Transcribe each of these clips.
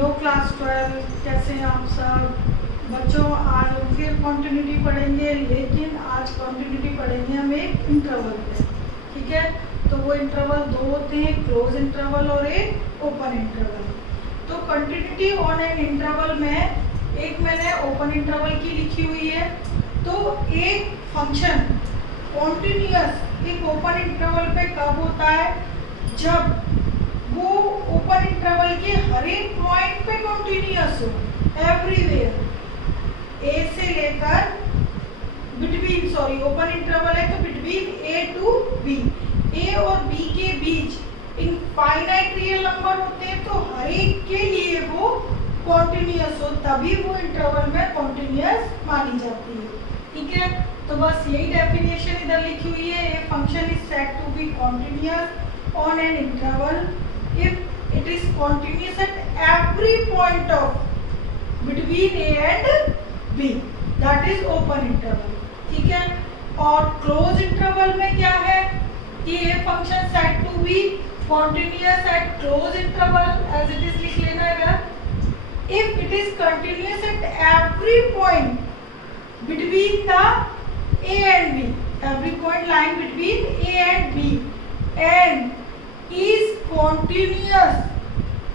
लो class 12 कैसे हैं आप सब बच्चों। आज हम फिर कॉन्टिन्यूटी पढ़ेंगे, लेकिन आज कॉन्टिन्यूटी पढ़ेंगे हम एक इंटरवल पे। ठीक है, तो वो इंटरवल दो होते हैं, क्लोज इंटरवल और एक ओपन इंटरवल। तो कंटिन्यूटी ऑन एन इंटरवल में एक मैंने ओपन इंटरवल की लिखी हुई है। तो एक फंक्शन कॉन्टिन्यूअस एक ओपन इंटरवल पे कब होता है, जब वो ओपन इंटरवल के हर एक पॉइंट पे कॉन्टिन्यूअस हो, एवरीवेयर, ए से लेकर बिटवीन, सॉरी ओपन इंटरवल है तो बिटवीन ए टू बी, ए और बी के बीच इनफाइनाइट रियल नंबर होते हैं, तो हर एक के लिए वो कॉन्टिन्यूअस हो, तभी वो इंटरवल में कॉन्टिन्यूअस मानी जाती है। ठीक है, तो बस यही डेफिनेशन इधर लिखी हुई है। A function is said to be continuous on an interval if it is continuous at every point of between a and b, that is open interval। ठीक है, और close interval में क्या है कि ये function said to be continuous at close interval as it is लिख लेना है। if it is continuous at every point between the a and b, every point lying between a and b and is continuous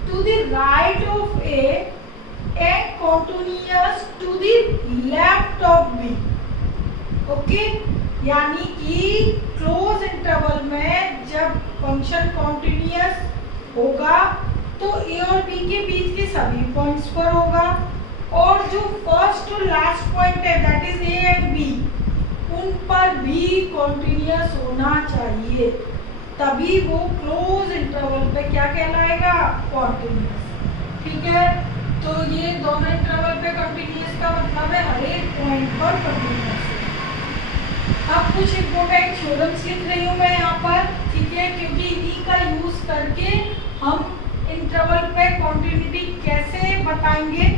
to the right of A and continuous to the left of B। Okay, यानी कि close interval में जब function continuous होगा तो A और B के बीच के सभी पॉइंट्स पर होगा, और जो फर्स्ट और लास्ट पॉइंट है that is A and B, उन पर भी कॉन्टिन्यूअस होना चाहिए, तभी वो क्लोज इंटरवल पे क्या कहलाएगा, कॉन्टिन्यूअस। ठीक है, तो ये दोनों इंटरवल पे कॉन्टिन्यूअस का मतलब है हर एक पॉइंट पर कॉन्टिन्यूअस। अब कुछ इंपॉर्टेंट थ्योरम्स लिख रही हूँ मैं यहाँ पर। ठीक है, क्योंकि इन्हीं का यूज करके हम इंटरवल पे कॉन्टिन्यूटी कैसे बताएंगे,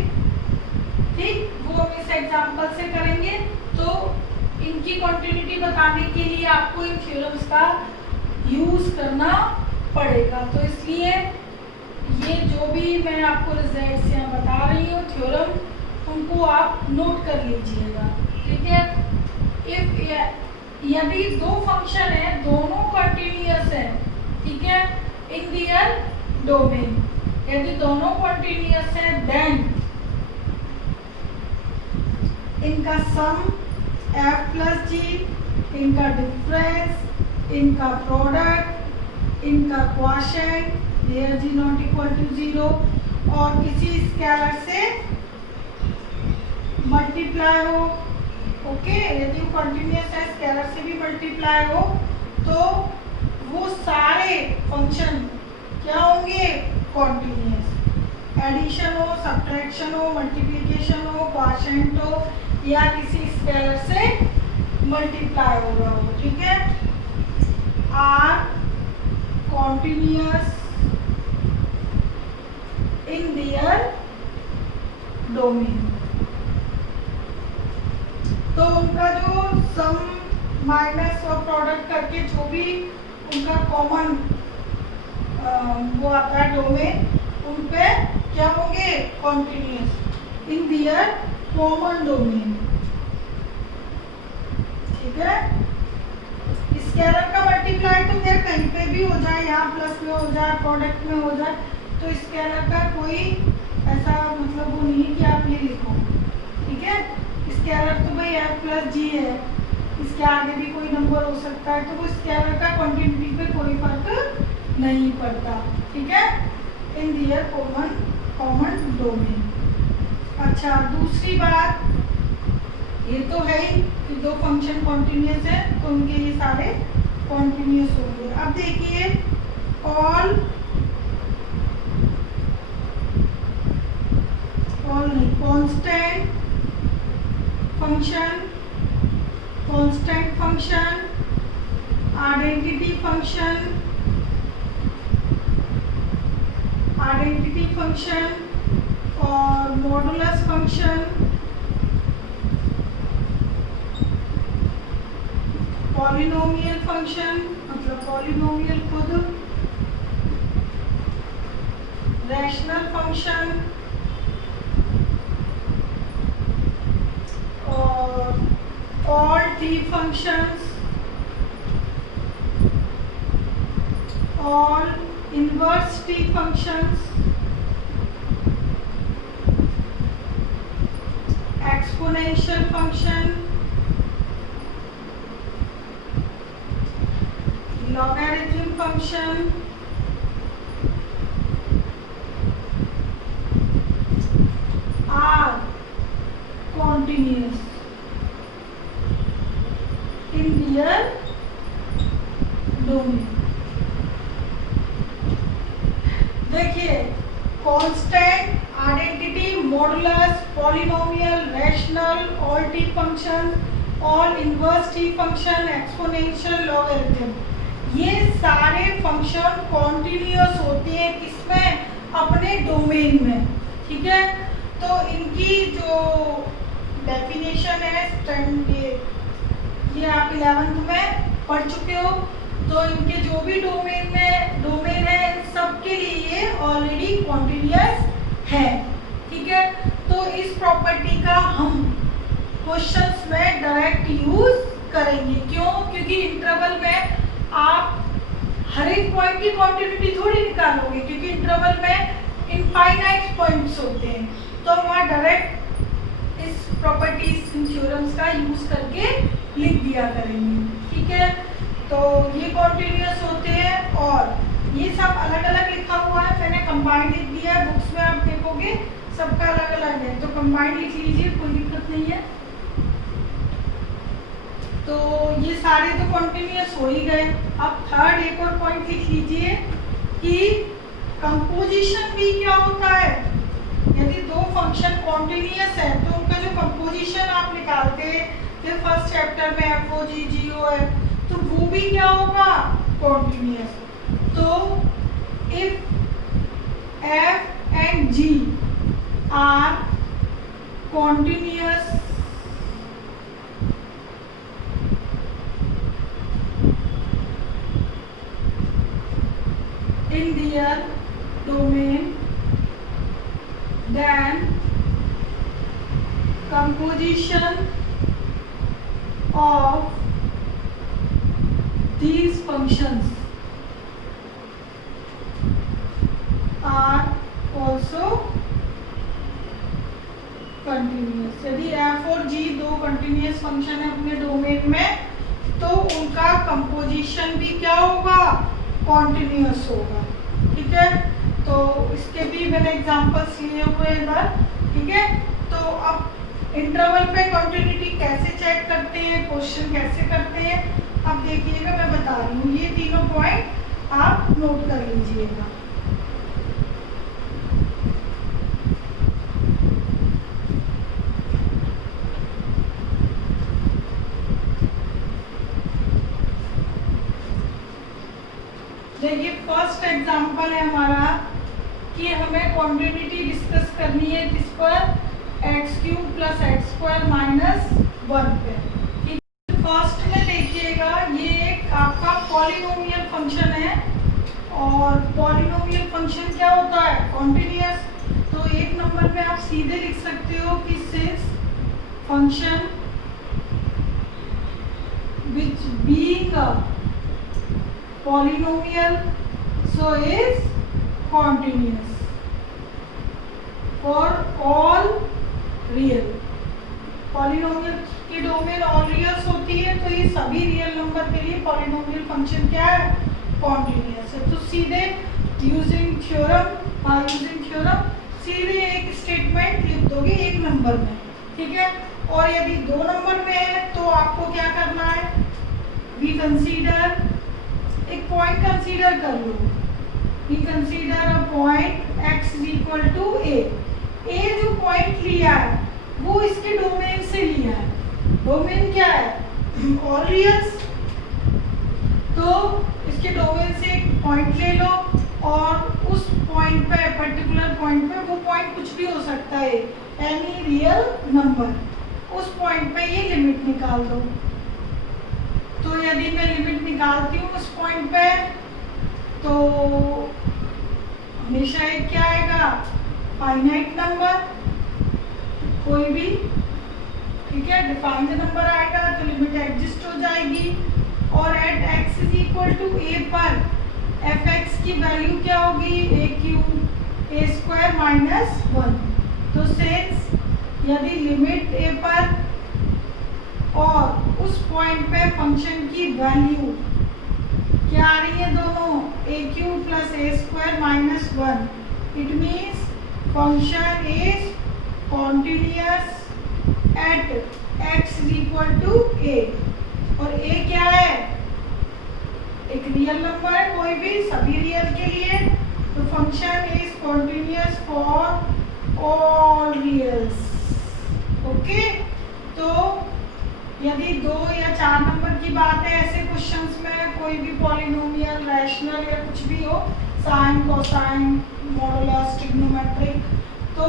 ठीक, वो हम इस एग्जाम्पल से करेंगे। तो इनकी कॉन्टिन्यूटी बताने के लिए आपको इन थ्योरम्स का यूज करना पड़ेगा। तो इसलिए ये जो भी मैं आपको रिजल्ट्स यहाँ बता रही हूँ थ्योरम, उनको आप नोट कर लीजिएगा। ठीक है, यदि दो फंक्शन है, दोनों कंटिन्यूअस है, ठीक है, इन दियर डोमेन, यदि दोनों कंटिन्यूअस है देन इनका सम f प्लस जी, इनका डिफरेंस, इनका प्रोडक्ट, इनका quotient there G not equal to 0, और किसी स्केलर से मल्टीप्लाई हो। ओके, यदि वो कंटिन्यूअस है, स्केलर से भी मल्टीप्लाई हो, तो वो सारे फंक्शन क्या होंगे, कॉन्टिन्यूअस। एडिशन हो, सब्ट्रैक्शन हो, मल्टीप्लिकेशन हो, क्वोशिएंट हो, या किसी स्केलर से मल्टीप्लाई हो रहा हो। ठीक है, are continuous in their domain। तो उनका जो सम माइनस और प्रोडक्ट करके जो भी उनका कॉमन वो आता है डोमेन, उन पे क्या होंगे, कॉन्टिन्यूअस इन दियर कॉमन डोमेन। ठीक है, स्केलर का मल्टीप्लाई तो खैर कहीं पे भी हो जाए, यहाँ प्लस में हो जाए, प्रोडक्ट में हो जाए, तो स्केलर का कोई ऐसा मतलब वो नहीं कि आप ये लिखो। ठीक है, स्केलर तो भाई f प्लस जी है, इसके आगे भी कोई नंबर हो सकता है, तो वो स्केलर का क्वांटिटी पे कोई फर्क नहीं पड़ता। ठीक है, इन दियर कॉमन डोमेन। अच्छा, दूसरी बात ये तो है ही कि दो फंक्शन कॉन्टिन्यूअस है तो उनके ये सारे कॉन्टिन्यूअस होंगे। अब देखिए, all constant function, identity function और मॉडुलस फंक्शन, पॉलिनोमियल फंक्शन मतलब पॉलिनोमियल खुद, rational function T functions, all inverse T functions, exponential function, logarithm function, are continuous in their domain. देखिए, constant, identity, modulus, polynomial, rational, all T function, all inverse T function, exponential, logarithm, ये सारे function continuous होते हैं किसमें? अपने domain में। ठीक है, तो इनकी जो डेफिनेशन है ये आप 11th में पढ़ चुके हो। तो इनके जो भी डोमेन है सबके लिए ये ऑलरेडी कॉन्टिन्यूअस है। ठीक है, तो इस प्रॉपर्टी का हम क्वेश्चंस में डायरेक्ट यूज करेंगे। क्यों? क्योंकि इंटरवल में आप हर एक पॉइंट की कॉन्टिन्यूटी थोड़ी निकालोगे, क्योंकि इंटरवल में इनफाइनाइट पॉइंट्स होते हैं। तो वहाँ डायरेक्ट इस प्रॉपर्टीज इन थ्योरम्स का यूज करके लिख दिया करेंगे। ठीक है, तो ये कॉन्टिन्यूअस होते हैं और ये सब अलग अलग लिखा हुआ है, मैंने कंबाइंड लिख दिया है। बुक्स में आप देखोगे सबका अलग अलग है, तो कंबाइंड लिख लीजिए, कोई दिक्कत नहीं है। तो ये सारे तो कॉन्टिन्यूअस हो ही गए। अब थर्ड एक और पॉइंट लिख लीजिए कि कंपोजिशन भी क्या होता है। यदि दो फंक्शन कॉन्टिन्यूअस है तो उनका जो कंपोजिशन आप निकालते थे फर्स्ट चैप्टर में FOG GOF, तो वो भी क्या होगा? कॉन्टिन्यूअस। तो if F and G are continuous in their domain, then composition of these functions are also continuous। यदि f और g दो कंटिन्यूअस फंक्शन है अपने डोमेन में, तो उनका कंपोजिशन भी क्या होगा? कॉन्टिन्यूअस होगा। ठीक है, तो इसके भी मैंने एग्जांपल्स लिए हुए इधर। ठीक है, तो अब इंटरवल पे कंटिन्यूटी कैसे चेक करते हैं, क्वेश्चन कैसे करते हैं, अब देखिएगा, मैं बता रही हूँ। ये तीनों पॉइंट आप नोट कर लीजिएगा। देखिए, फर्स्ट एग्जांपल है हमारा कि हमें क्वांटिटी डिस्कस करनी है किस पर? x³ + x² - 1 पे। ठीक, फर्स्ट में देखिएगा, ये एक आपका पॉलिनोमियल फंक्शन है और पॉलिनोमियल फंक्शन क्या होता है? कॉन्टिन्यूअस। तो एक नंबर पे आप सीधे लिख सकते हो कि since function which being a polynomial so is continuous for all real। Polynomial की डोमेन ऑल रियल्स होती है, तो ये सभी रियल नंबर के लिए पॉलिनोमियल फंक्शन क्या है? कॉन्टिन्यूअस है। तो सीधे यूजिंग थ्योरम सीधे एक स्टेटमेंट लिख दोगे एक नंबर में। ठीक है, और यदि दो नंबर में है तो आपको क्या करना है? वी कंसीडर, एक पॉइंट कंसीडर कर लो। We consider a point x = a। a जो पॉइंट लिया है वो इसके डोमेन से लिया है। डोमेन क्या है? All reals. तो इसके डोमेन से एक पॉइंट ले लो और उस पॉइंट पे, पर्टिकुलर पॉइंट पे, वो पॉइंट कुछ भी हो सकता है, एनी रियल नंबर, उस पॉइंट पे ये लिमिट निकाल दो। तो यदि मैं लिमिट निकालती हूँ उस पॉइंट पे, तो हमेशा एक क्या आएगा? फाइनाइट नंबर, कोई भी ठीक है, डिफाइंड नंबर आएगा तो लिमिट एग्जिस्ट हो जाएगी। और at x is equal to a पर fx की वैल्यू क्या होगी, a cube a square minus 1। तो सिंस यदि लिमिट a पर और उस पॉइंट पे फंक्शन की वैल्यू क्या आ रही है, दोनों a cube plus a square minus 1, it means function is continuous at x is equal to a। और a क्या है, एक रियल नंबर है, कोई भी, सभी रियल के लिए। तो function is continuous for all reals. Okay, तो यदि 2 या 4 नंबर की बात है, ऐसे क्वेश्चंस में कोई भी पॉलिनोमियल, रैशनल या कुछ भी हो, साइन, कोसाइन, मॉडुलस, ट्रिग्नोमेट्रिक, तो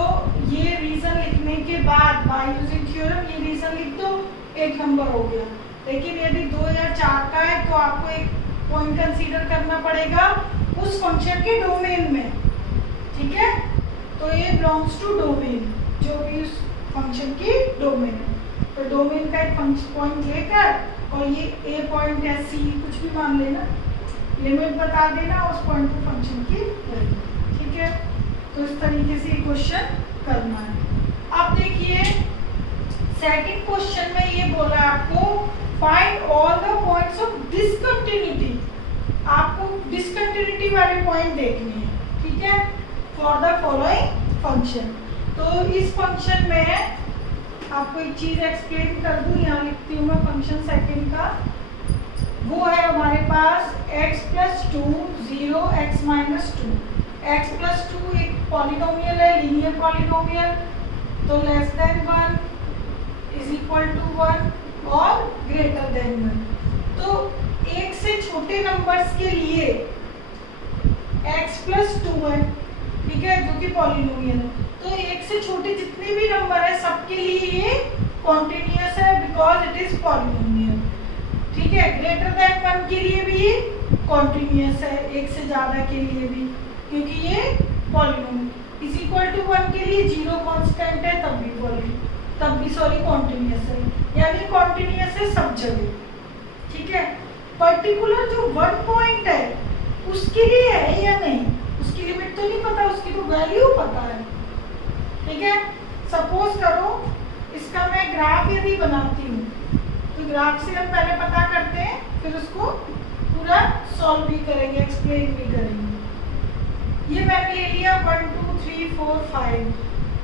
ये रीजन लिखने के बाद बाय यूजिंग थ्योरम ये रीजन लिख दो, एक नंबर हो गया। लेकिन यदि 2 या 4 का है तो आपको एक पॉइंट कंसीडर करना पड़ेगा उस फंक्शन के डोमेन में, ठीक है। तो ये बिलोंग्स टू डोमेन, जो भी उस फंक्शन की डोमेन है। तो डोमेन का एक पॉइंट लेकर और ये ए पॉइंट या सी कुछ भी मान लेना, लिमिट बता देना उस पॉइंट पे फंक्शन की वैल्यू, ठीक है। तो इस तरीके से ये क्वेश्चन करना है। अब देखिए सेकंड क्वेश्चन में ये बोला आपको find all the points of discontinuity. आपको डिसकंटिन्यूटी वाले पॉइंट देखने हैं, ठीक है, फॉर द फॉलोइंग फंक्शन। तो इस फंक्शन में आपको एक चीज एक्सप्लेन कर दूं, यहाँ लिखती हूँ मैं फंक्शन सेकंड का। वो है हमारे पास x plus 2 0 x minus 2। x plus 2 एक पॉलिनोमियल है, लीनियर पॉलिनोमियल, तो less than 1 is equal to 1 और ग्रेटर देन 1। तो एक से छोटे नंबर्स के लिए x प्लस 2 है, ठीक है, जो कि पॉलिनोमियल है। तो एक से छोटे जितने भी नंबर है सबके लिए ये कॉन्टिन्यूअस है बिकॉज इट इज पॉलिनोमियल, ठीक है। ग्रेटर देन 1 के लिए भी ये कॉन्टिन्यूअस है, एक से ज्यादा के लिए भी, क्योंकि ये पॉलिनोमियल। इज इक्वल टू 1 के लिए 0 कांस्टेंट है, तब भी कॉन्टिन्यूअस है, यानी कॉन्टिन्यूअस है सब जगह, ठीक है। पर्टिकुलर जो 1 पॉइंट है उसके लिए है या नहीं, उसकी लिमिट तो नहीं पता, उसकी तो वैल्यू पता है, ठीक है। सपोज करो इसका मैं ग्राफ यदि बनाती हूँ, तो ग्राफ से हम पहले पता करते हैं, फिर उसको पूरा सॉल्व भी करेंगे, एक्सप्लेन भी करेंगे। ये मैंने ले लिया 1 2 3 4 5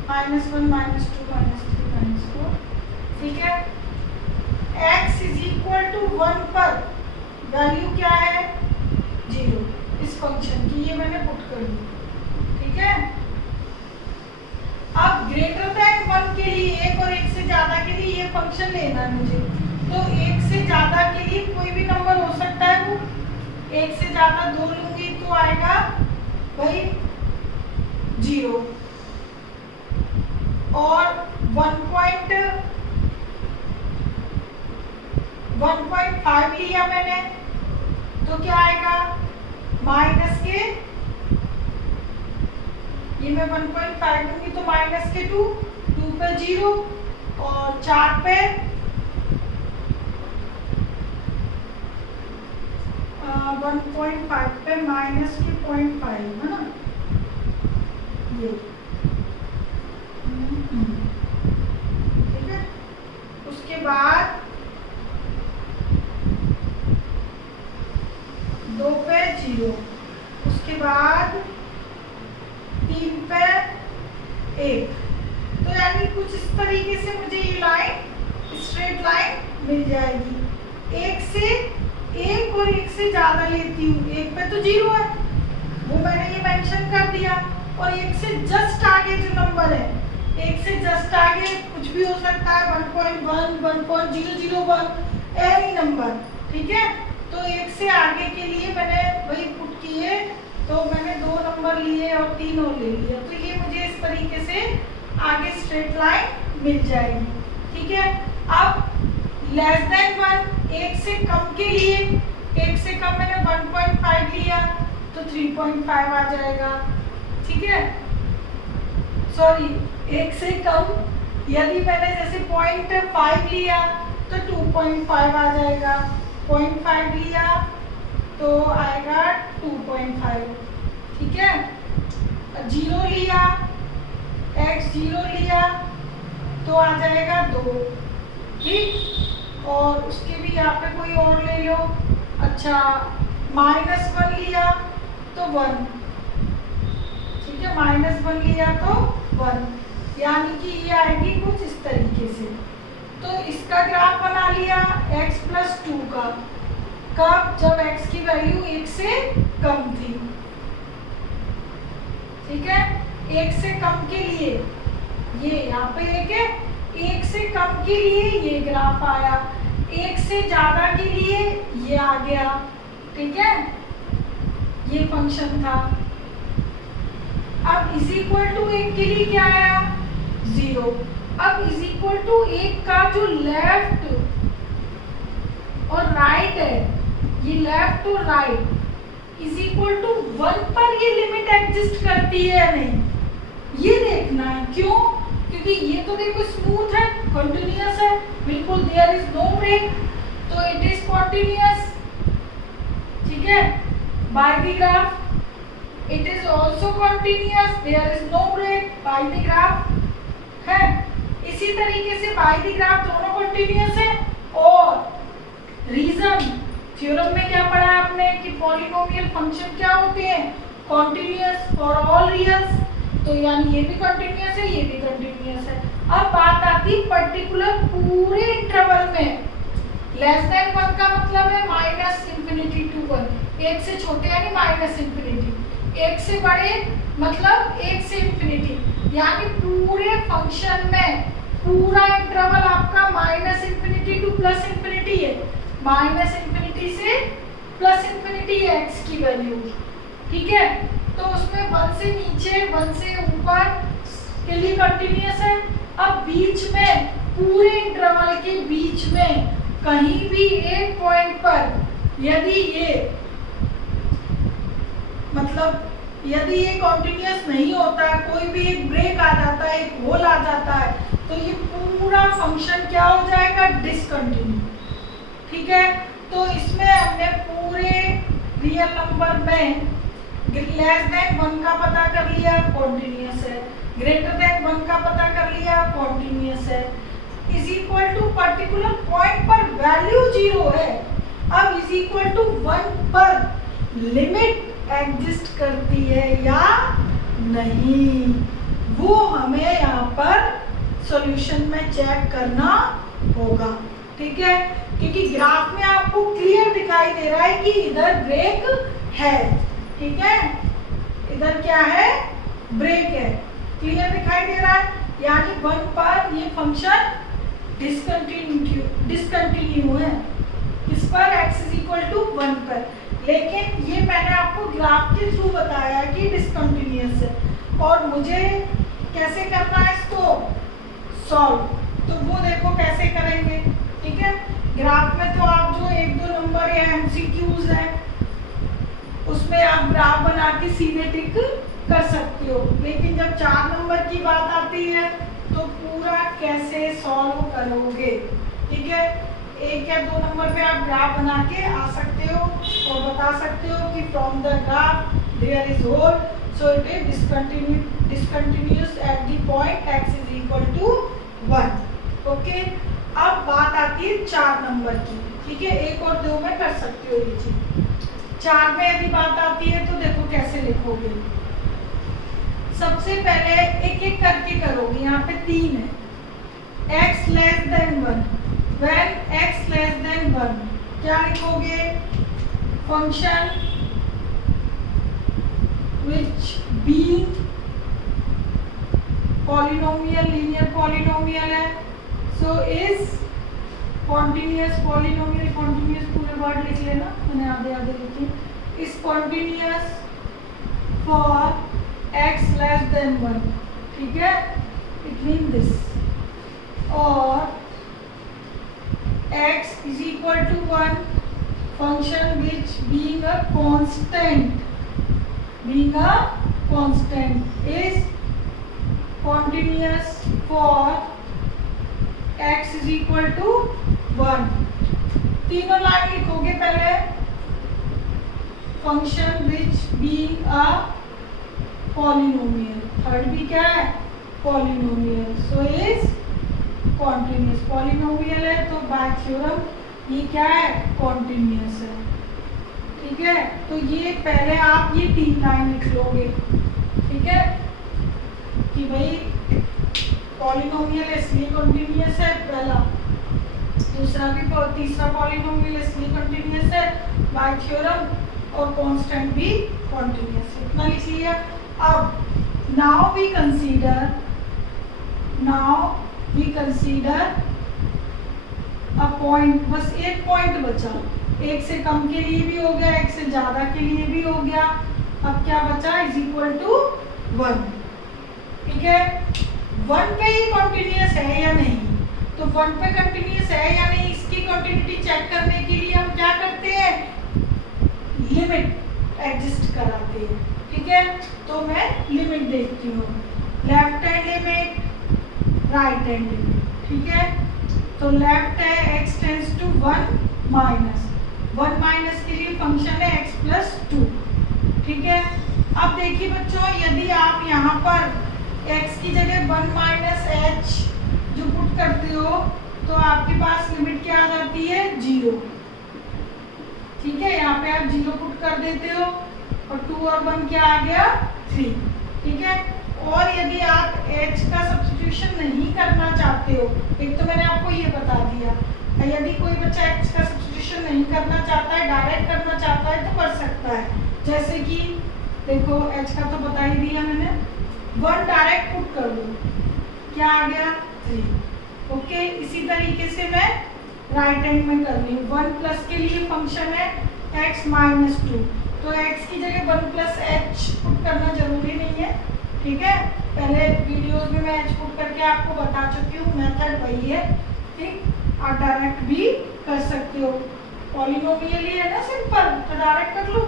-1 -2 -3 -4, ठीक है। x इज इक्वल टू 1 पर वैल्यू क्या है, 0 इस फंक्शन की, ये मैंने पुट कर दी, ठीक है। अब ग्रेटर देन 1 के लिए, एक और एक से ज्यादा के लिए ये फंक्शन लेना है मुझे। तो एक से ज्यादा के लिए कोई भी नंबर हो सकता है, वो एक से ज्यादा 2 लूंगी तो आएगा भाई 0, और 1.5 लिया मैंने तो क्या आएगा, माइनस के, ये मैं 1.5 दूंगी तो माइनस के 2 पे 0 और 4 पे 1.5 पे माइनस के 0.5 है ना, ये ठीक है। उसके बाद 2 पे 0, उसके बाद 3 पे 1। तो यानी कुछ इस तरीके से मुझे ये लाइन, स्ट्रेट लाइन मिल जाएगी। एक से एक और एक से ज्यादा लेती हूँ, एक पे तो 0 है, वो मैंने ये मेंशन कर दिया, और एक से जस्ट आगे जो नंबर है, एक से जस्ट आगे कुछ भी हो सकता है, 1.1 1.001 एनी नंबर, ठीक है। तो एक से आगे के लिए मैंने वही पुट किए, तो मैंने 2 नंबर लिए और 3 और ले लिया, तो ये मुझे इस तरीके से आगे स्ट्रेट लाइन मिल जाएगी, ठीक है। अब लेस देन 1, एक से कम के लिए, एक से कम मैंने 1.5 लिया तो 3.5 आ जाएगा, ठीक है। सॉरी, एक से कम यदि मैंने जैसे 0.5 लिया तो 2.5 आ जाएगा, 0.5 लिया तो आएगा 2.5, ठीक है। 0 लिया, x 0 लिया तो आ जाएगा 2, ठीक। और उसके भी यहाँ पे कोई और ले लो। अच्छा, -1 लिया तो 1, ठीक है, -1 लिया तो 1, यानी कि ये आएगी कुछ इस तरीके से। तो इसका ग्राफ बना लिया x + 2 का, कब? जब x की वैल्यू 1 से कम थी, ठीक है। 1 से कम के लिए ये यहाँ पे एक है, 1 से कम के लिए ये ग्राफ आया, 1 से ज्यादा के लिए ये आ गया, ठीक है, ये फंक्शन था। अब = 1 के लिए क्या आया? 0। अब =1 का जो लेफ्ट और राइट है, ये लेफ्ट और राइट =1 पर ये लिमिट एग्जिस्ट करती है या नहीं, ये देखना है। क्यों? क्योंकि ये तो देखो स्मूथ है, कंटिन्यूअस है, बिल्कुल देयर इज नो ब्रेक, तो इट इज कंटिन्यूअस, ठीक है। By the graph it is also continuous, there is no break by the graph, है। इसी तरीके से बाय द ग्राफ दोनों कंटिन्यूअस है। और रीजन थ्योरम में क्या पढ़ा आपने कि पॉलिनोमियल फंक्शन क्या होते हैं? कॉन्टिन्यूअस फॉर ऑल रियल्स, तो यानी ये भी कंटिन्यूअस है, ये भी कंटिन्यूअस है। अब बात आती पर्टिकुलर पूरे इंटरवल में, <1 का मतलब है -∞ to 1, 1 से छोटे यानी -∞, 1 से बड़े मतलब 1 से ∞, यानी पूरे फंक्शन में पूरा इंटरवल आपका -∞ to +∞ है, -∞ से +∞ है x की वैल्यू, ठीक है। तो उसमें 1 से नीचे 1 से ऊपर के लिए कंटिन्यूअस है। अब बीच में पूरे इंटरवल के बीच में कहीं भी एक पॉइंट पर यदि ये मतलब यदि ये कंटिन्यूअस नहीं होता, कोई भी एक ब्रेक आ जाता है, एक होल आ जाता है, तो ये पूरा फंक्शन क्या हो जाएगा? डिसकंटिन्यू, ठीक है। तो इसमें हमने पूरे रियल नंबर में <1 का पता कर लिया, कॉन्टिन्यूअस है, <1 का पता कर लिया, कॉन्टिन्यूअस है, = पर्टिकुलर पॉइंट पर वैल्यू 0 है। अब =1 पर लिमिट एग्जिस्ट करती है या नहीं, वो हमें यहाँ पर सॉल्यूशन में चेक करना होगा, ठीक है। क्योंकि ग्राफ में आपको क्लियर दिखाई दे रहा है कि इधर ब्रेक है, ठीक है, इधर क्या है? ब्रेक है, क्लियर दिखाई दे रहा है, यानी 1 पर ये फंक्शन डिसकंटिन्यू है, किस पर? x = 1 पर। लेकिन ये मैंने आपको ग्राफ के थ्रू बताया कि डिसकंटिन्यूअस है। और मुझे कैसे करना है इसको सॉल्व, तो वो देखो कैसे करेंगे, ठीक है। ग्राफ में तो आप जो 1-2 नंबर या MCQs है उसमें आप ग्राफ बना के सीधे टिक कर सकते हो, लेकिन जब 4 नंबर की बात आती है तो पूरा कैसे सॉल्व करोगे, ठीक है। 1 या 2 नंबर पे आप ग्राफ बना के आ सकते हो और बता सकते हो कि from the graph there is hole, so it is discontinuous at the point x = 1, okay. अब बात आती है 4 नंबर की, ठीक है। 1 और 2 में कर सकते हो ये चीज। 4 में यदि बात आती है तो देखो कैसे लिखोगे। सबसे पहले एक एक करके करोगे, यहाँ पे 3 है, x <1 when x <1 क्या लिखोगे? Function which being polynomial, linear polynomial है, so is continuous polynomial, continuous पूरे वर्ड लिख लेना, मैंने आधे आधे लिखे, इज कॉन्टिन्यूअस फॉर x <1, ठीक है, इट मीन दिस, और x = 1 function which being a constant is continuous for x is equal to 1। तीनों लाइन लिखोगे पहले, function which being a polynomial, third भी क्या है, polynomial, so is continuous. Polynomial है तो बाय थ्योरम ये क्या है, कॉन्टिन्यूस है। ठीक है, तो ये पहले आप ये 3 लाइन लिख लोगे। ठीक है, कि भाई पॉलिनोमियल इसलिए कॉन्टिन्यूस है पहला, दूसरा भी, तीसरा पॉलिनोमियल इसलिए कॉन्टिन्यूस है बाय थ्योरम, और कांस्टेंट भी कॉन्टिन्यूस है। इतना लिख लिया। अब now we consider a point, बस एक पॉइंट बचा, एक से कम के लिए भी हो गया, एक से ज्यादा के लिए भी हो गया। अब क्या बचा, इज इक्वल टू 1। ठीक है, 1 पे ही कॉन्टिन्यूस है या नहीं, तो 1 पे कंटिन्यूस है या नहीं, इसकी कंटिन्यूटी चेक करने के लिए हम क्या करते हैं, लिमिट एडजस्ट कराते हैं। ठीक है, तो मैं लिमिट देखती हूँ, left hand limit, right hand limit. ठीक है, तो लेफ्ट है x टेंड्स टू 1 माइनस के लिए फंक्शन है x प्लस 2। ठीक है, अब देखिए बच्चों, यदि आप यहाँ पर x की जगह 1 माइनस h जो पुट करते हो, तो आपके पास लिमिट क्या आ जाती है, 0। ठीक है, यहाँ पे आप 0 पुट कर देते हो, और 2 और 1 क्या आ गया, 3। ठीक है, और यदि आप h का सब्स्टिट्यूशन नहीं करना चाहते हो, एक तो मैंने आपको ये बता दिया, यदि कोई बच्चा h का सब्स्टिट्यूशन नहीं करना चाहता है, डायरेक्ट करना चाहता है तो कर सकता है। जैसे कि देखो h का तो बता ही दिया मैंने, 1 डायरेक्ट पुट कर दो, क्या आ गया, 3। ओके, इसी तरीके से मैं राइट हैंड में कर रही हूँ। 1 प्लस के लिए फंक्शन है x माइनस 2, तो x की जगह 1 प्लस h पुट करना जरूरी नहीं है। ठीक है, पहले वीडियोस में मैं h पुट करके आपको बता चुकी हूँ, मेथड वही है। ठीक, आप डायरेक्ट भी कर सकते हो, पॉलिनोमियल ही है ना, सिंपल, तो डायरेक्ट कर लो।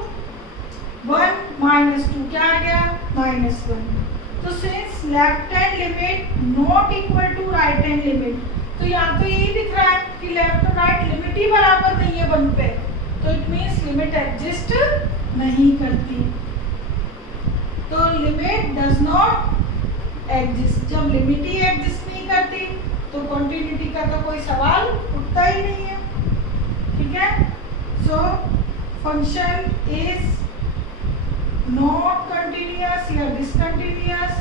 1 माइनस 2 क्या आ गया, -1। तो since left hand limit not equal to right hand limit, तो यहाँ तो यही दिख रहा है कि लेफ्ट और राइट लिमिट ही बराबर नहीं है 1 पे, तो इट मीन्स लिमिट एग्जिस्ट नहीं करती। तो लिमिट डज नॉट एग्जिस्ट, जब लिमिट ही एग्जिस्ट नहीं करती तो कॉन्टिन्यूटी का तो कोई सवाल उठता ही नहीं है। ठीक है, so function is not continuous या discontinuous,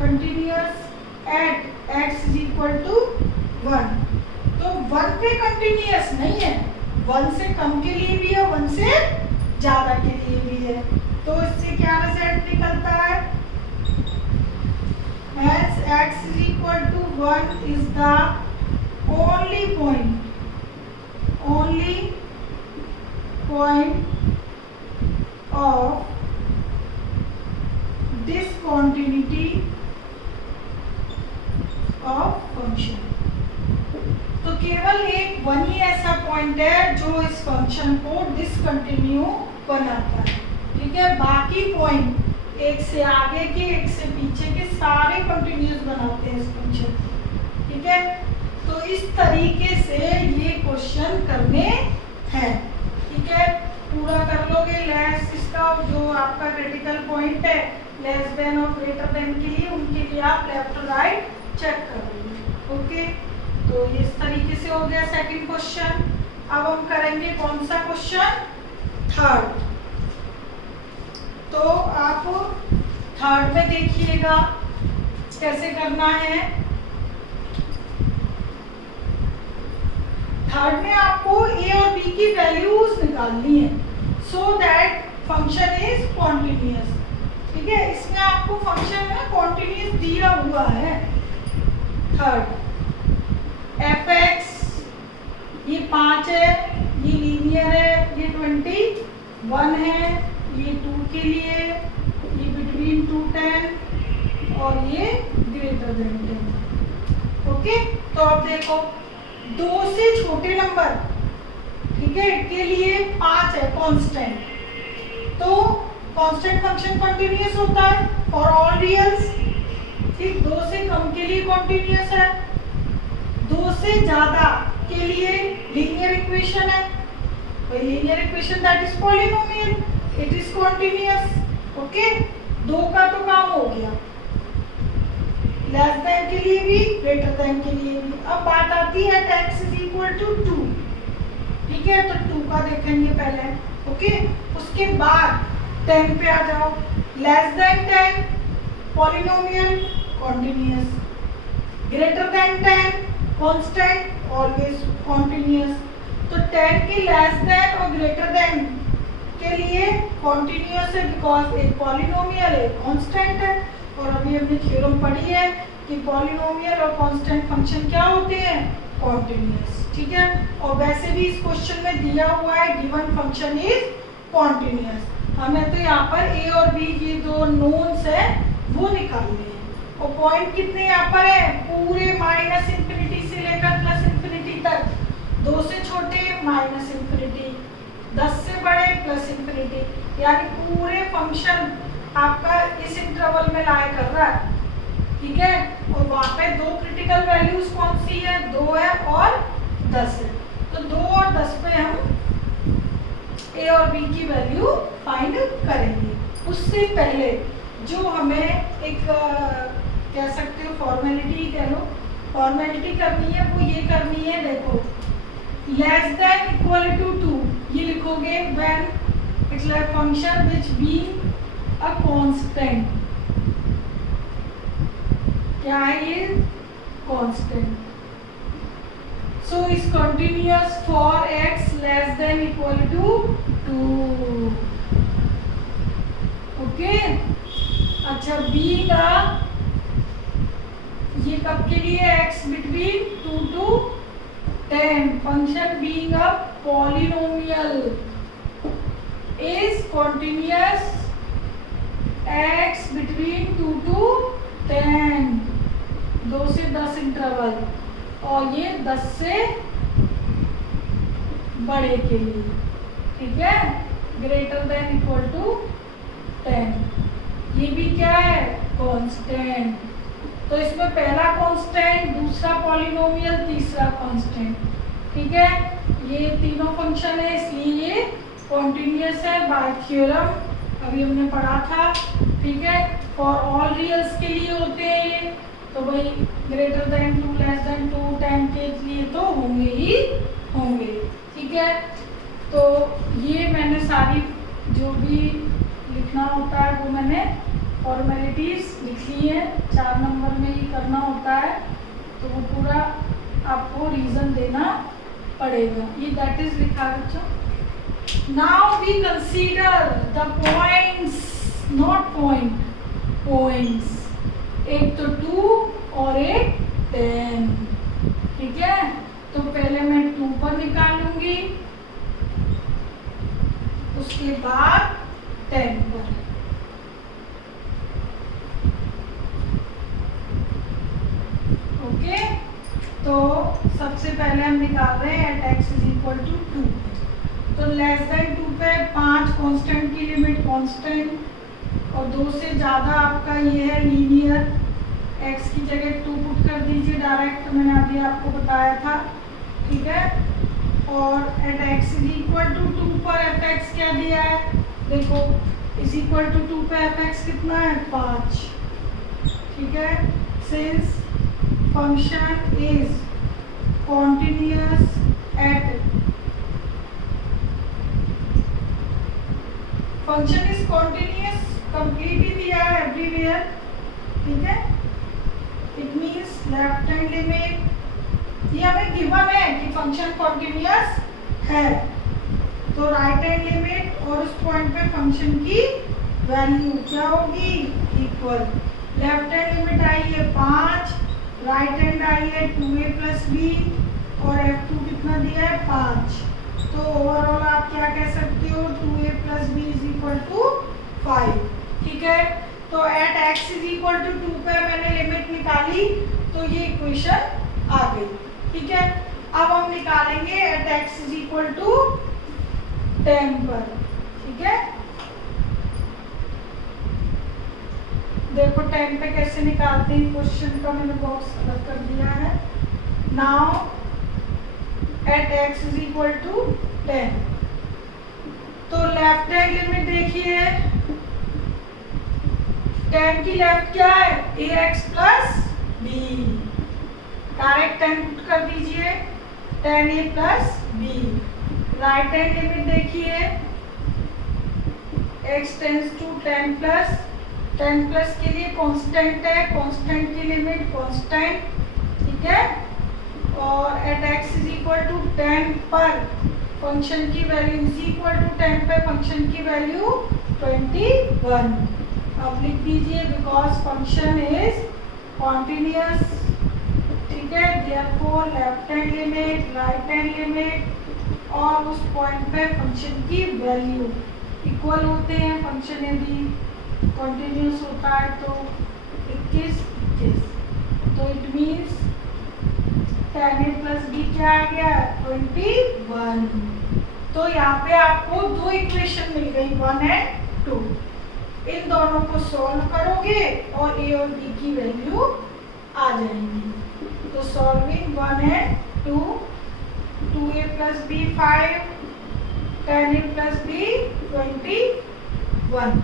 continuous at x is equal to 1। तो 1 पे कंटिन्यूअस नहीं है, 1 से कम के लिए भी है, 1 से ज्यादा के लिए भी है। तो इससे क्या रिजल्ट निकलता है, as x is equal to 1 is the only point of discontinuity of function। तो केवल एक 1 ही ऐसा पॉइंट है जो इस फंक्शन को डिसकंटिन्यू बनाता है। ठीक है, बाकी पॉइंट एक से आगे के, एक से पीछे के सारे कंटिन्यूस बनाते हैं इस फंक्शन। ठीक है, तो इस तरीके से ये क्वेश्चन करने हैं। ठीक है, पूरा कर लोगे। लेस इसका जो आपका क्रिटिकल पॉइंट है, लेस देन और ग्रेटर देन के लिए, उनके लिए आप लेफ्ट और राइट चेक कर लोगे। ओके, तो ये इस तरीके से हो गया सेकंड क्वेश्चन। अब हम करेंगे कौन सा क्वेश्चन, थर्ड। तो आप थर्ड में देखिएगा कैसे करना है। थर्ड में आपको a और b की वैल्यूज निकालनी है, so that function is continuous. ठीक है, इसमें आपको फंक्शन में कॉन्टिन्यूअस दिया हुआ है। थर्ड fx ये 5 है, ये लीनियर है, ये 21 है, ये 2 के लिए, ये बिटवीन 2 10 और ये ग्रेटर देन 10। ओके, तो अब देखो 2 से छोटे नंबर, ठीक है, के लिए 5 है कांस्टेंट, तो कांस्टेंट फंक्शन कंटिन्यूअस होता है फॉर ऑल रियल्स। ठीक, 2 से कम के लिए कंटिन्यूअस है, से ज्यादा के लिए लीनियर इक्वेशन है, linear equation that is polynomial, it is continuous. Okay, दो का तो काम हो गया, लेस देन के लिए भी ग्रेटर देन के लिए भी। अब बात आती है x इज इक्वल टू 2, ठीक है, तो 2 का देखेंगे पहले। ओके, उसके बाद 10 पे आ जाओ, less than 10 polynomial continuous, greater than 10 constant always continuous. तो 10 के लेस देन और ग्रेटर देन के लिए कॉन्टिन्यूअस है बिकॉज एक पॉलिनोमियल है, कांस्टेंट है। और अभी हमने थ्योरम पढ़ी है कि पॉलिनोमियल और कांस्टेंट फंक्शन क्या होते हैं, कॉन्टिन्यूअस, ठीक है। और वैसे भी इस क्वेश्चन में दिया हुआ है गिवन फंक्शन इज कॉन्टिन्यूअस। हमें तो यहाँ पर ए और बी ये दो नोन्स है वो निकालने हैं। और पॉइंट कितने यहाँ पर है, पूरे माइनस इंफिनिटी से लेकर प्लस इंफिनिटी तक, 2 से छोटे माइनस इंफिनिटी, 10 से बड़े प्लस इंफिनिटी, यानी पूरे फंक्शन आपका इस इंटरवल में लाया कर रहा है, ठीक है। और वहाँ पे दो क्रिटिकल वैल्यूज कौन सी है, 2 है और 10 है। तो 2 और 10 पे हम ए और बी की वैल्यू फाइंड करेंगे। उससे पहले जो हमें एक कह सकते हो फॉर्मेलिटी कह लो, फॉर्मेलिटी करनी है, वो ये करनी है, देखो लेस देन इक्वल टू 2 ये लिखोगे when it's like function which being a constant, क्या है ये, constant. So is continuous for x less than equal to 2। Okay, अच्छा बीइंग अ, ये कब के लिए, x between 2 to 10, function being a polynomial is continuous x between 2 to 10, 2 से 10 interval, और ये 10 से बड़े के लिए, ठीक है, ग्रेटर देन इक्वल टू 10। ये भी क्या है, कांस्टेंट। तो इसमें पहला कांस्टेंट, दूसरा पॉलिनोमियल, तीसरा कांस्टेंट, ठीक है। ये तीनों फंक्शन है इसलिए ये कॉन्टिन्यूअस है बाय थ्योरम, अभी हमने पढ़ा था, ठीक है। फॉर ऑल रियल्स के लिए होते हैं ये, तो भाई ग्रेटर देन 2 लेस देन 2 10 के लिए तो होंगे ही होंगे, ठीक है। तो ये मैंने सारी जो भी लिखना होता है वो मैंने फॉर्मेलिटीज लिख ली है, 4 नंबर में ही करना होता है, तो वो पूरा आपको रीजन देना पड़ेगा। ये दैट इज लिखा बच्चों। Now we consider the points, not point, points, एक तो 2 और एक 10, ठीक है। तो पहले मैं 2 पर निकालूंगी, उसके बाद 10 पर। ओके, तो सबसे पहले हम निकाल रहे हैं at x is equal to 2। तो लेस देन 2 पे 5 कांस्टेंट की लिमिट कांस्टेंट, और 2 से ज़्यादा आपका ये है लीनियर, x की जगह 2 पुट कर दीजिए डायरेक्ट, मैंने अभी आपको बताया था, ठीक है। और at x is equal to 2 पर f(x) क्या दिया है, देखो इज इक्वल टू 2 पे f(x) कितना है, 5, ठीक है। Since function is continuous at, function is continuous complete ही दिया है एवरीवेयर, ठीक है। It means left hand limit, ये हमें गिवन है कि फंक्शन कॉन्टिन्यूअस है, तो राइट हैंड लिमिट और उस पॉइंट पे फंक्शन की वैल्यू क्या होगी, इक्वल। लेफ्ट हैंड लिमिट आई है 5, राइट हैंड आई है 2a प्लस बी, और f2 कितना दिया है, 5। तो ओवरऑल आप क्या कह सकते हो, 2a plus b is equal to 5, ठीक है। तो at x is equal to 2 पे मैंने लिमिट निकाली, तो ये इक्वेशन आ गई, ठीक है। अब हम निकालेंगे at x is equal to 10 पर, ठीक है। देखो 10 पे कैसे निकालते हैं, क्वेश्चन का मैंने बॉक्स अलग कर दिया है, now at x is equal to 10, तो लेफ्ट हैंड लिमिट देखिए 10 की लेफ्ट क्या है ax plus b, direct 10 put कर दीजिए 10a plus b। Right hand limit देखिए x टेंस टू 10 प्लस के लिए कांस्टेंट है, कांस्टेंट की लिमिट कांस्टेंट, ठीक है। और at x is equal to 10 पर फंक्शन की वैल्यू इज इक्वल टू 10 पर फंक्शन की वैल्यू 21। अब लिख दीजिए बिकॉज फंक्शन इज कॉन्टिन्यूअस, ठीक है। Therefore left hand limit, right hand limit और उस पॉइंट पे फंक्शन की वैल्यू इक्वल होते हैं। फंक्शन यदि कॉन्टिन्यूअस होता है तो 21, तो it means 10a plus b क्या आ गया 21। तो यहाँ पे आपको दो इक्वेशन मिल गई 1 एंड 2। इन दोनों को सॉल्व करोगे और a और b की वैल्यू आ जाएंगी। तो solving 1 and 2, 2a plus b 5, 10a plus b 21,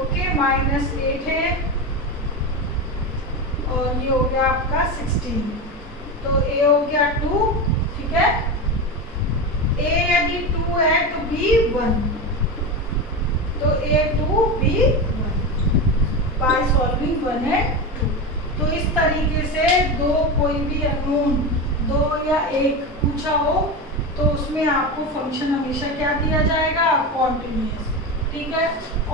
okay, -8 है और ये हो गया आपका 16। तो a हो गया 2, ठीक है। a यदि 2 है तो b 1, तो a 2 b 1 by solving 1 and 2। तो इस तरीके से दो कोई भी अननोन 2 या 1 पूछा हो तो उसमें आपको फंक्शन हमेशा क्या दिया जाएगा कॉन्टिन्यूअस, ठीक है।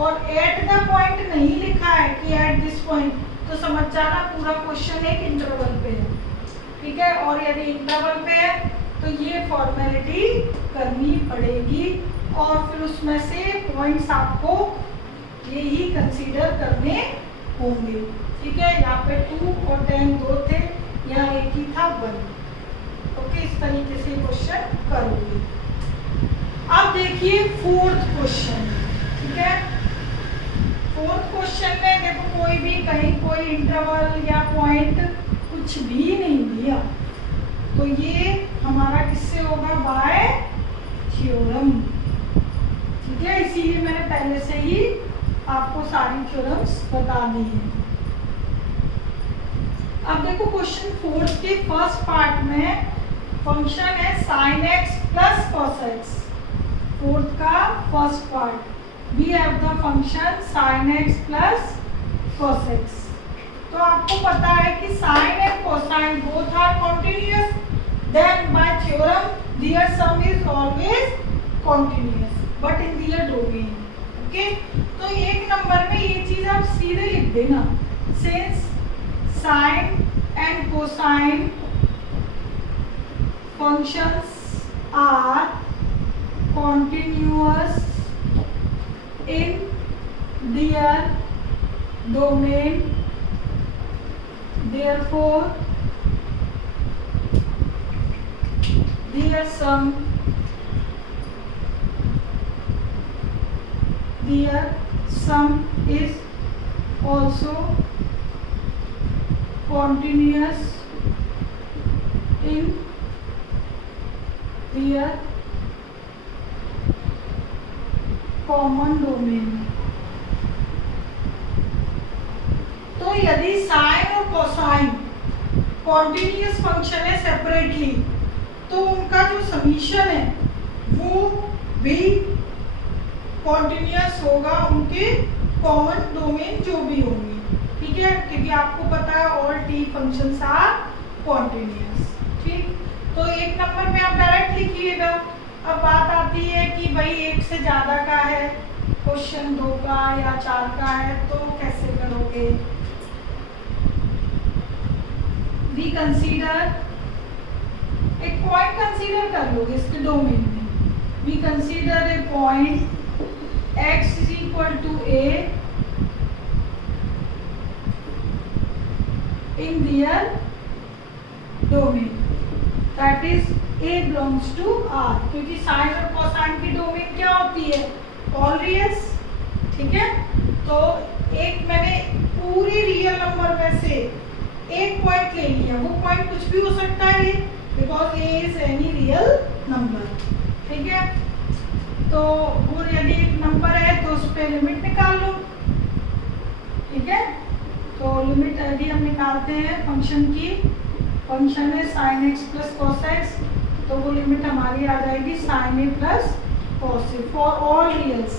और एट द पॉइंट नहीं लिखा है कि एट दिस पॉइंट, तो समझ जाना पूरा क्वेश्चन एक इंटरवल पे है, ठीक है। और यदि इंटरवल पे है तो ये फॉर्मेलिटी करनी पड़ेगी और फिर उसमें से पॉइंट्स आपको यही कंसीडर करने होंगे, ठीक है। यहाँ पे 2 और 10 दो थे, यहाँ एक ही था 1, ओके। इस तरीके से क्वेश्चन करोगे। अब देखिए फोर्थ क्वेश्चन, ठीक है। फोर्थ क्वेश्चन में देखो कोई भी कहीं कोई इंटरवल या पॉइंट कुछ भी नहीं दिया, तो ये हमारा किससे होगा बाय थ्योरम, ठीक है। इसीलिए मैंने पहले से ही आपको सारी थ्योरम्स बता दी है। अब देखो क्वेश्चन फोर्थ के फर्स्ट पार्ट में फंक्शन है sin x plus cos x। Fourth का first part we have the function sin x plus cos x। तो आपको पता है कि sin and cosine both are continuous, then by theorem their sum is always continuous but in their domain, okay। तो एक number में ये चीज आप सीधे लिख देना, since sin and cosine functions are continuous in their domain, therefore their sum is also continuous in their common domain. तो यदि साइन और कोसाइन कॉन्टिन्यूअस फंक्शन है सेपरेटली, तो उनका जो समीशन है वो भी कॉन्टिन्यूअस होगा उनके कॉमन डोमेन जो भी होंगे, ठीक है। क्योंकि आपको पता है all the functions are continuous, ठीक। तो एक नंबर में आप डायरेक्ट लिखिएगा। अब बात आती है कि भाई एक से ज्यादा का है, क्वेश्चन 2 का या 4 का है, तो कैसे करोगे। वी कंसीडर एक पॉइंट कंसीडर कर लोगे इसके डोमेन में। We consider a point x is equal to a in their domain, that is a belongs to R, क्योंकि साइन और कोसाइन की डोमेन क्या होती है ऑल रियल्स, ठीक है। तो एक मैंने पूरी रियल नंबर में से एक पॉइंट ले लिया, वो पॉइंट कुछ भी हो सकता है because A is any real number, ठीक है। तो और यदि एक नंबर है तो उस पर लिमिट निकाल लो, ठीक है। तो लिमिट यदि हम निकालते हैं फंक्शन की, फंक्शन है sin x plus cos x, तो वो लिमिट हमारी आ जाएगी sin a plus cos a for all reals,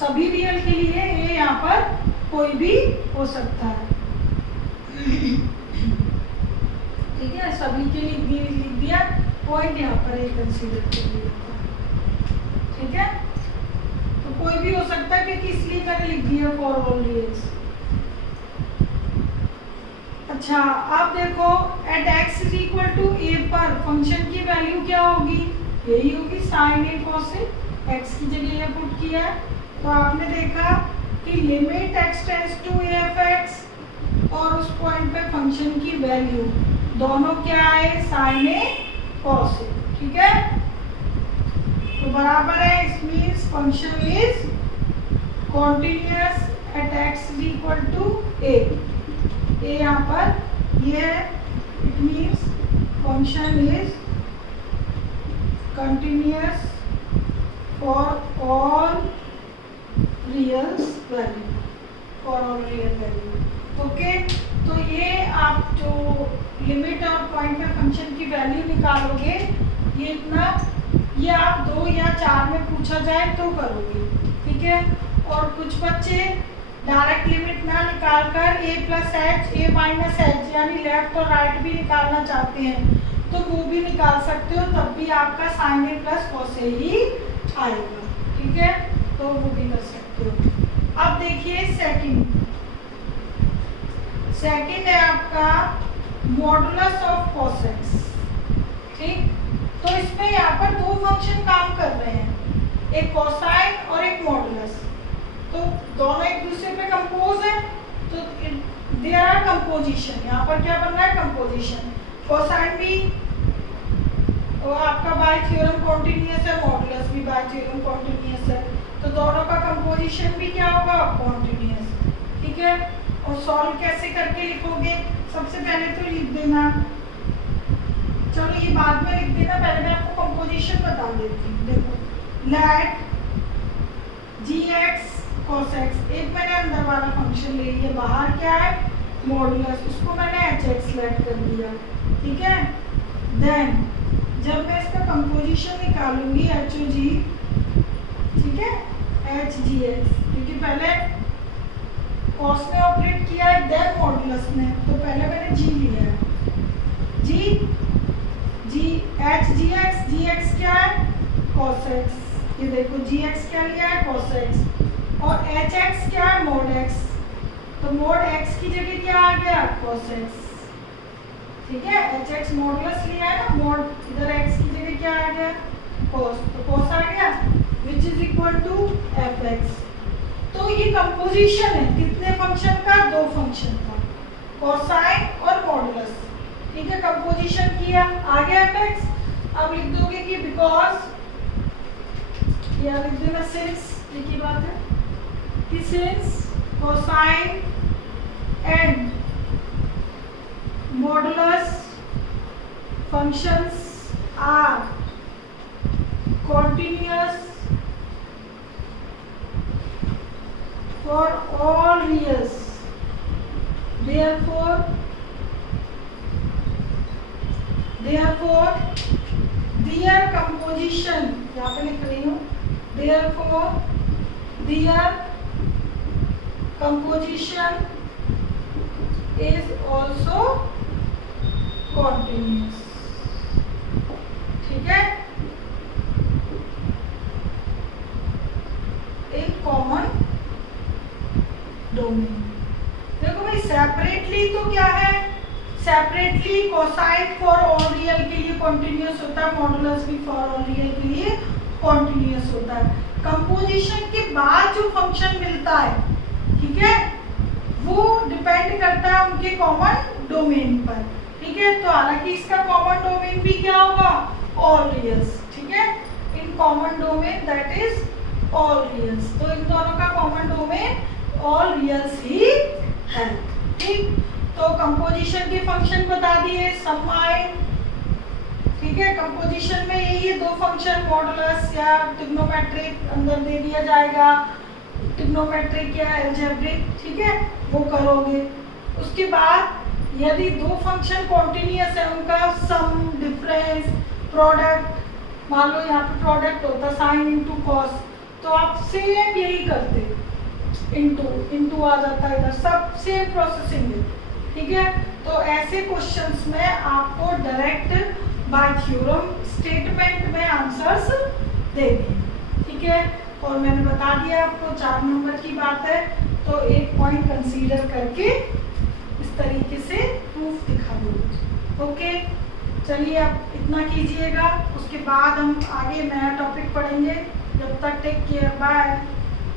सभी रियल के लिए। ये यहाँ पर कोई भी हो सकता है, ठीक है। सभी के लिए लिख दिया, पॉइंट यहाँ पर एक कंसीडर कर लिया, ठीक है। तो कोई भी हो सकता है क्योंकि इसलिए मैंने लिख दिया फॉर ऑल रियल्स। अच्छा अब देखो at x is equal to a पर फंक्शन की वैल्यू क्या होगी, यही होगी sin a cos a, x की जगह ये पुट किया है। तो आपने देखा कि limit x tends to a of x और उस पॉइंट पे फंक्शन की वैल्यू दोनों क्या है sin a cos a, ठीक है। तो बराबर है, it means function is continuous at x is equal to a। A यहाँ पर ये है, it means function is continuous for all reals value, for all real value, okay. तो ये आप जो लिमिट और पॉइंट पे फंक्शन की वैल्यू निकालोगे, ये इतना, ये आप 2 या 4 में पूछा जाए तो करोगे, ठीक है। और कुछ बच्चे डायरेक्ट लिमिट ना निकाल कर a plus H A minus H यानी लेफ्ट और राइट भी निकालना चाहते हैं तो वो भी निकाल सकते हो, तब भी आपका sin a plus cos a ही आएगा, ठीक है। तो वो भी कर सकते हो। अब देखिए सेकंड है आपका मॉडुलस ऑफ cos x, ठीक। तो इसमें यहाँ पर 2 फंक्शन काम कर रहे हैं, एक कोसाइन और एक मॉडुलस। तो दोनों एक दूसरे पे कंपोज है, तो देयर आर कंपोजिशन, यहाँ पर क्या बन रहा है कंपोजिशन। कोसाइन भी और आपका बाय थ्योरम कॉन्टिन्यूअस है, मॉडुलस भी बाय थ्योरम कॉन्टिन्यूअस है, तो दोनों का कंपोजिशन भी क्या होगा कॉन्टिन्यूअस, ठीक है। और सॉल्व कैसे करके लिखोगे, सबसे पहले तो लिख देना, चलो ये बाद में लिख देना, पहले मैं आपको कंपोजिशन बता देती हूँ। देखो लेट gx cos x, एक मैंने अंदर वाला फंक्शन ले लिया, बाहर क्या है मॉडुलस, उसको मैंने hx लेट कर दिया, ठीक है। देन जब मैं इसका कंपोजिशन निकालूंगी hog, ठीक है, hgx, क्योंकि पहले cos ने ऑपरेट किया है देन मॉडुलस ने, तो पहले मैंने g लिया है, gx क्या है cos x, ये देखो gx क्या लिया है cos x, और hx क्या है mod x, तो mod x की जगह क्या आ गया cos x, ठीक है। hx मॉडुलस लिया है ना, mod इधर x की जगह क्या आ गया cos, तो cos आ गया which is equal to fx। तो ये कंपोजिशन है कितने फंक्शन का, 2 फंक्शन का, कोसाइन और मॉडुलस, ठीक है। कंपोजिशन किया, आ गया fx। अब लिख दोगे कि बिकॉज, या लिख देना सिंस, एक ही बात है कि since cosine and modulus functions are continuous for all reals, therefore their composition, यहाँ पे लिख रही हूँ, therefore their composition is also continuous, ठीक है। एक कॉमन डोमेन, देखो भाई सेपरेटली तो क्या है, separately cosine for all real के लिए कॉन्टिन्यूअस होता है, मॉडुलस भी फॉर ऑल रियल के लिए कॉन्टिन्यूअस होता है। कंपोजिशन के बाद जो फंक्शन मिलता है, ठीक है, वो डिपेंड करता है उनके कॉमन डोमेन पर, ठीक है। तो हालांकि इसका कॉमन डोमेन भी क्या होगा ऑल रियल्स, ठीक है। In common domain that is all reals, तो इन दोनों का कॉमन डोमेन ऑल रियल्स ही है, ठीक। तो कंपोजिशन के फंक्शन बता दिए, सम आए, ठीक है। कंपोजिशन में यही है, दो फंक्शन मॉडुलस या ट्रिग्नोमेट्रिक अंदर दे दिया जाएगा, ट्रिग्नोमेट्रिक या अलजेब्रिक, ठीक है, वो करोगे। उसके बाद यदि दो फंक्शन कॉन्टिन्यूअस है, उनका सम, डिफरेंस, प्रोडक्ट, मान लो यहाँ पे प्रोडक्ट होता साइन इंटू कॉस, तो आप सेम यही करते, इंटू आ जाता है इधर, सब सेम प्रोसेसिंग है, ठीक है। तो ऐसे क्वेश्चंस में आपको डायरेक्ट बाय थ्योरम स्टेटमेंट में आंसर्स देने, ठीक है। और मैंने बता दिया आपको 4 नंबर की बात है, तो एक पॉइंट कंसीडर करके इस तरीके से प्रूफ दिखा दो। ओके, चलिए आप इतना कीजिएगा, उसके बाद हम आगे नया टॉपिक पढ़ेंगे। जब तक टेक केयर, बाय।